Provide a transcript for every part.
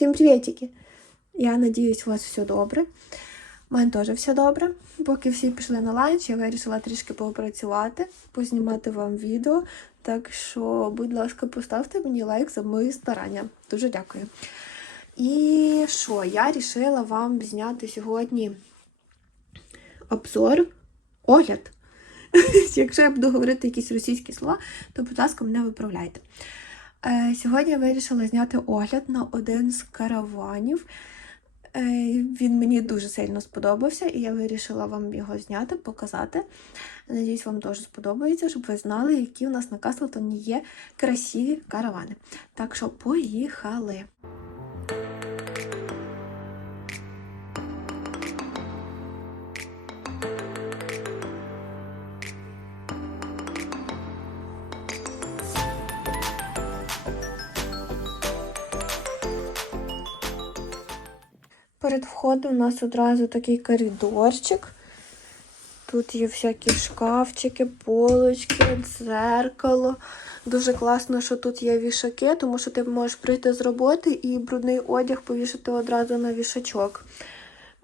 Всім привітики! Я надіюсь, у вас все добре. У мене теж все добре. Поки всі пішли на ланч, я вирішила трішки попрацювати, познімати вам відео. Так що, будь ласка, поставте мені лайк за мої старання. Дуже дякую. І що, я вирішила вам зняти сьогодні обзор, огляд. Якщо я буду говорити якісь російські слова, то, будь ласка, мене виправляйте. Е, Сьогодні я вирішила зняти огляд на один з караванів. Е, Він мені дуже сильно сподобався, і я вирішила вам його зняти, показати. Надіюсь, вам теж сподобається, щоб ви знали, які у нас на Каслтоні є красиві каравани. Так що поїхали! Перед входом у нас одразу такий коридорчик. Тут є всякі шкафчики, полочки, дзеркало. Дуже класно, що тут є вішаки, тому що ти можеш прийти з роботи і брудний одяг повішати одразу на вішачок.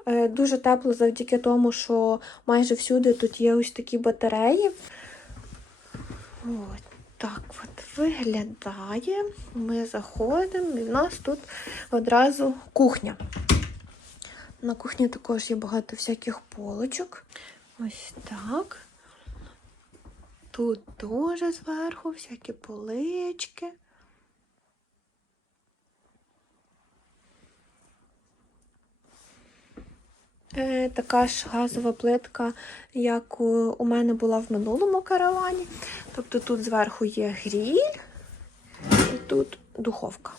Е, Дуже тепло завдяки тому, що майже всюди тут є ось такі батареї. От так от виглядає. Ми заходимо, і в нас тут одразу кухня. На кухні також є багато всяких полочок. Ось так. Тут дуже зверху всякі полички. Е, така ж газова плитка, як у мене була в минулому каравані. Тобто тут зверху є гріль і тут духовка.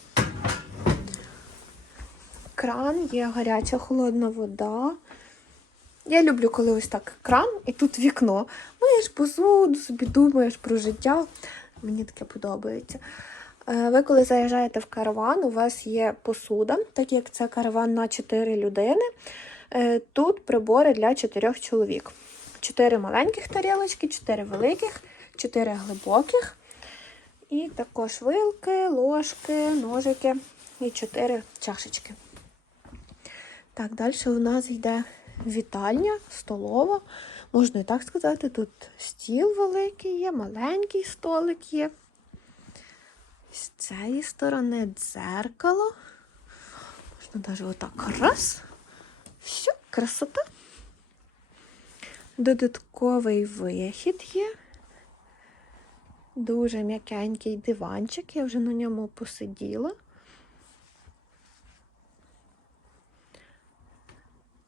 Кран, є гаряча холодна вода. Я люблю, коли ось так кран і тут вікно. Миєш посуду, собі думаєш про життя. Мені таке подобається. Е, Ви, коли заїжджаєте в караван, у вас є посуда, так як це караван на 4 людини. Е, Тут прибори для 4 чоловік. 4 маленьких тарілочки, 4 великих, 4 глибоких. І також вилки, ложки, ножики і 4 чашечки. Так, далі у нас йде вітальня, столова. Можна і так сказати, тут стіл великий є, маленький столик є. З цієї сторони дзеркало. Можна навіть отак раз. Все, красота. Додатковий вихід є. Дуже м'якенький диванчик, я вже на ньому посиділа.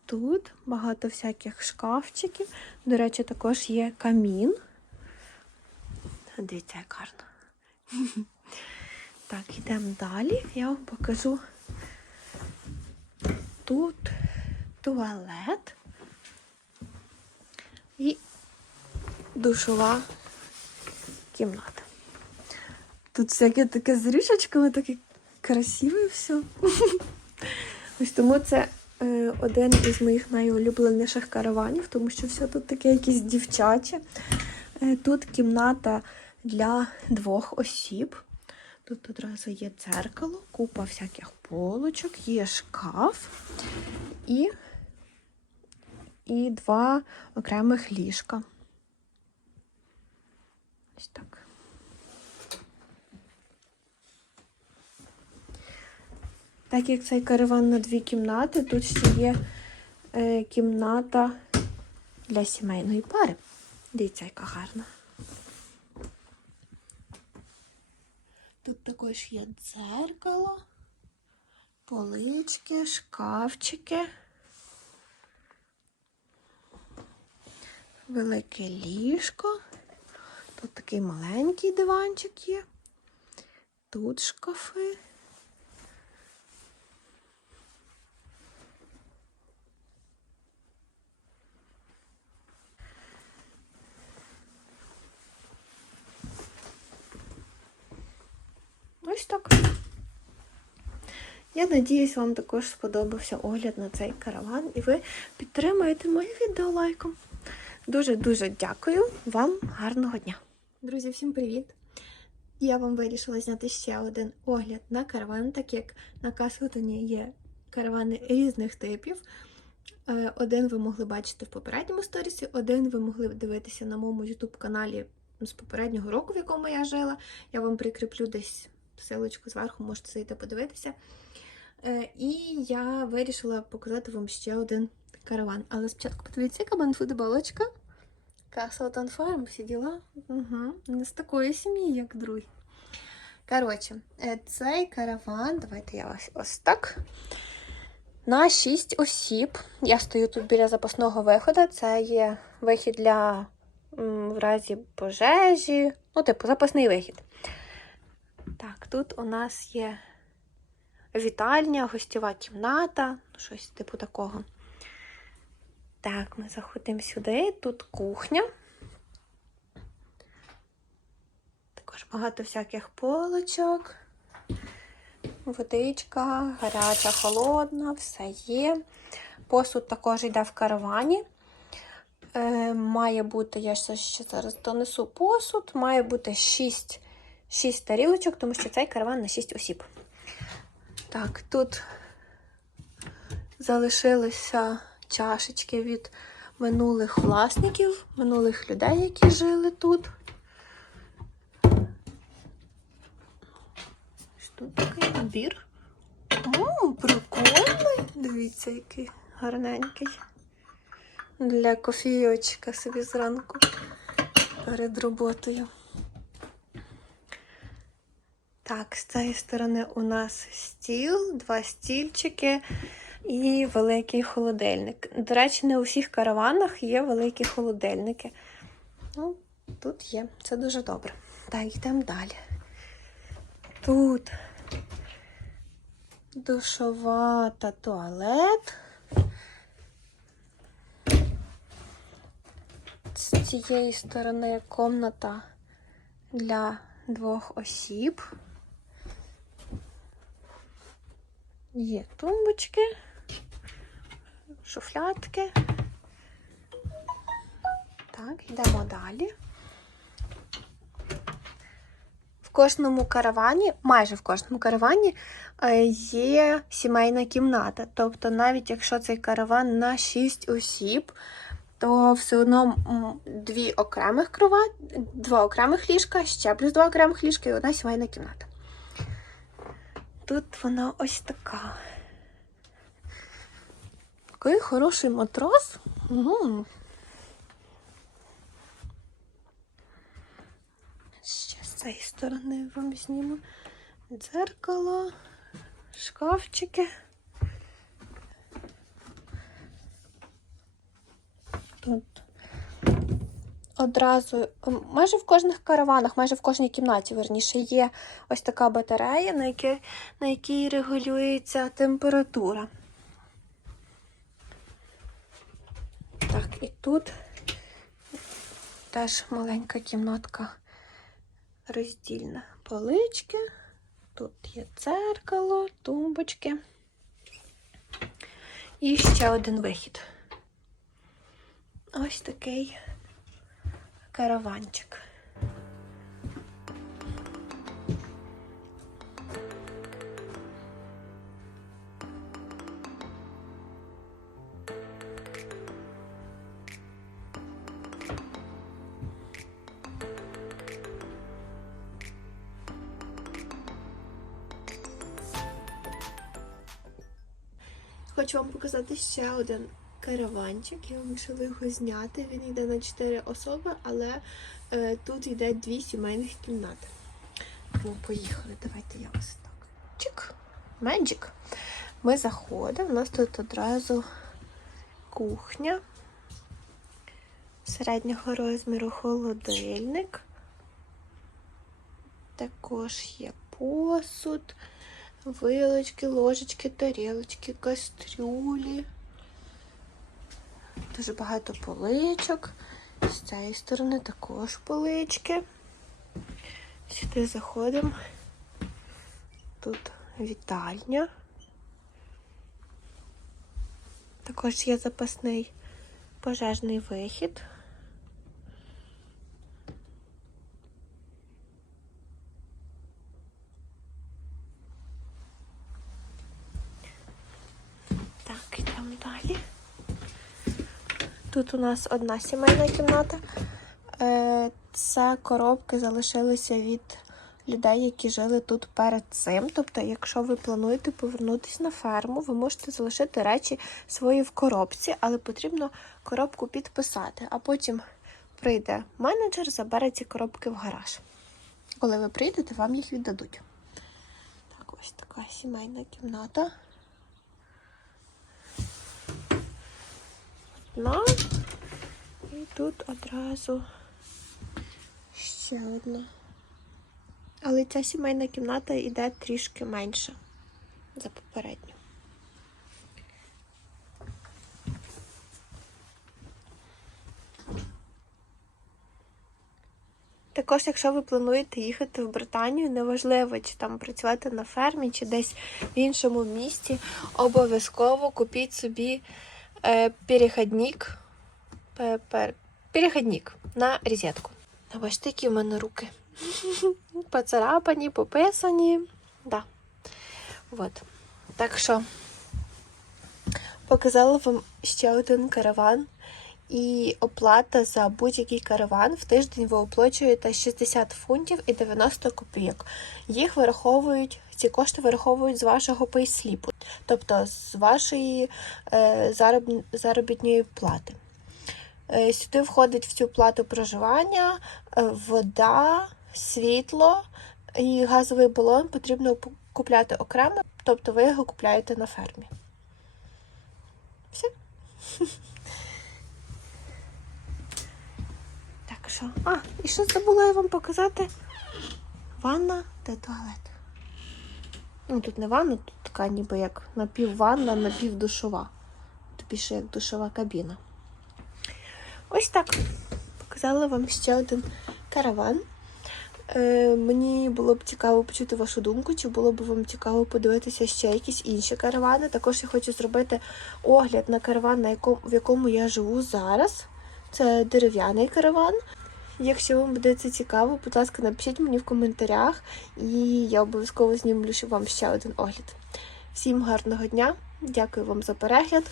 Тут багато всяких шкафчиків. До речі, також є камін. Дивіться, як гарно. Так, йдемо далі. Я вам покажу. Тут туалет і душова кімната. Тут всяке таке з рішечками, таке красиве все. Ось тому це один із моїх найулюбленіших караванів, тому що все тут таке якесь дівчаче. Е, тут кімната для двох осіб. Тут одразу є дзеркало, купа всяких полочок, є шкаф і, і два окремих ліжка. Ось так. Так як цей караван на дві кімнати, тут ще є е, кімната для сімейної пари. Дивіться, яка гарна. Тут також є дзеркало, полички, шкафчики, велике ліжко. Тут такий маленький диванчик є. Тут шкафи. Ось так. Я надіюсь, вам також сподобався огляд на цей караван, і ви підтримаєте моє відео лайком. Дуже-дуже дякую вам, гарного дня. Друзі, всім привіт! я вам вирішила зняти ще один огляд на караван, так як на Каслтоні є каравани різних типів. Е, Один ви могли бачити в попередньому сторісі, один ви могли дивитися на моєму YouTube каналі з попереднього року, в якому я жила. Я вам прикріплю десь силочку зверху, можете зайти подивитися. Е, І я вирішила показати вам ще один караван. Але спочатку подивіться, яка мене футболочка. Castle Farm, всі діла. Угу. Не з такої сім'ї, як другі. Коротше, е, цей караван, давайте я ось, ось так. На 6 осіб. Я стою тут біля запасного виходу. Це є вихід для в разі пожежі. Ну, типу, запасний вихід. Так, тут у нас є вітальня, гостєва кімната, щось типу такого. Так, ми заходимо сюди. Тут кухня. Також багато всяких полочок. Водичка, гаряча, холодна, все є. Посуд також йде в каравані. Е, має бути, я ще зараз донесу посуд, має бути 6, 6 тарілочок, тому що цей караван на 6 осіб. Так, тут залишилися чашечки від минулих власників, минулих людей, які жили тут. Що тут такий набір? О, прикольний! Дивіться, який гарненький. Для кофійочка собі зранку перед роботою. Так, з цієї сторони у нас стіл, два стільчики і великий холодильник. До речі, не у всіх караванах є великі холодильники. Ну, тут є, це дуже добре. Так, йдемо далі. Тут душова та туалет. З цієї сторони комната для двох осіб. Є тумбочки, шуфлятки. Так, йдемо далі. В кожному каравані, майже в кожному каравані, е, є сімейна кімната. Тобто, навіть якщо цей караван на 6 осіб, то все одно дві окремих кровать, два окремих ліжка, ще плюс два окремих ліжка і одна сімейна кімната. Тут вона ось така. Такий хороший матрас. Угу. Ще з цієї сторони вам зніму дзеркало, шкафчики. Тут одразу, майже в кожних караванах, майже в кожній кімнаті, верніше, є ось така батарея, на якій, на якій регулюється температура. Так, і тут теж маленька кімнатка роздільна. Полички. Тут є дзеркало, тумбочки. І ще один вихід. Ось такий караванчик. Хочу вам показати ще один караванчик. Я вирішила його зняти. Він йде на 4 особи, але е, тут йде дві сімейних кімнати. Ну, поїхали. Давайте я ось так. Чик. Меджик. Ми заходимо. У нас тут одразу кухня. Середнього розміру холодильник. Також є посуд, вилочки, ложечки, тарілочки, кастрюлі. Дуже багато поличок. З цієї сторони також полички. Сюди заходимо. Тут вітальня. Також є запасний пожежний вихід. далі. Тут у нас одна сімейна кімната. Е, Це коробки залишилися від людей, які жили тут перед цим. Тобто, якщо ви плануєте повернутися на ферму, ви можете залишити речі свої в коробці, але потрібно коробку підписати. А потім прийде менеджер, забере ці коробки в гараж. Коли ви прийдете, вам їх віддадуть. Так, ось така сімейна кімната. Одна. Тут одразу ще одна. Але ця сімейна кімната йде трішки менше за попередню. Також, якщо ви плануєте їхати в Британію, неважливо, чи там працювати на фермі, чи десь в іншому місті, обов'язково купіть собі е, переходник, пе- пер- переходник на розетку. А Бачите, які в мене руки. Поцарапані, пописані. Да. Вот. Так що показала вам ще один караван. І оплата за будь-який караван в тиждень ви оплачуєте 60 фунтів і 90 копійок. Їх вираховують, ці кошти вираховують з вашого пейсліпу, тобто з вашої е, зароб, заробітної плати. Е, сюди входить в цю плату проживання, е, вода, світло і газовий балон потрібно купляти окремо, тобто ви його купляєте на фермі. Все. Так що. А, і що забула я вам показати? Ванна та туалет. Ну, тут не ванна, тут така ніби як напівванна, напівдушова. Тобі ще як душова кабіна. Ось так. Показала вам ще один караван. Е, мені було б цікаво почути вашу думку, чи було б вам цікаво подивитися ще якісь інші каравани. Також я хочу зробити огляд на караван, на якому, в якому я живу зараз. Це дерев'яний караван. Якщо вам буде це цікаво, будь ласка, напишіть мені в коментарях, і я обов'язково знімлю вам ще один огляд. Всім гарного дня! Дякую вам за перегляд.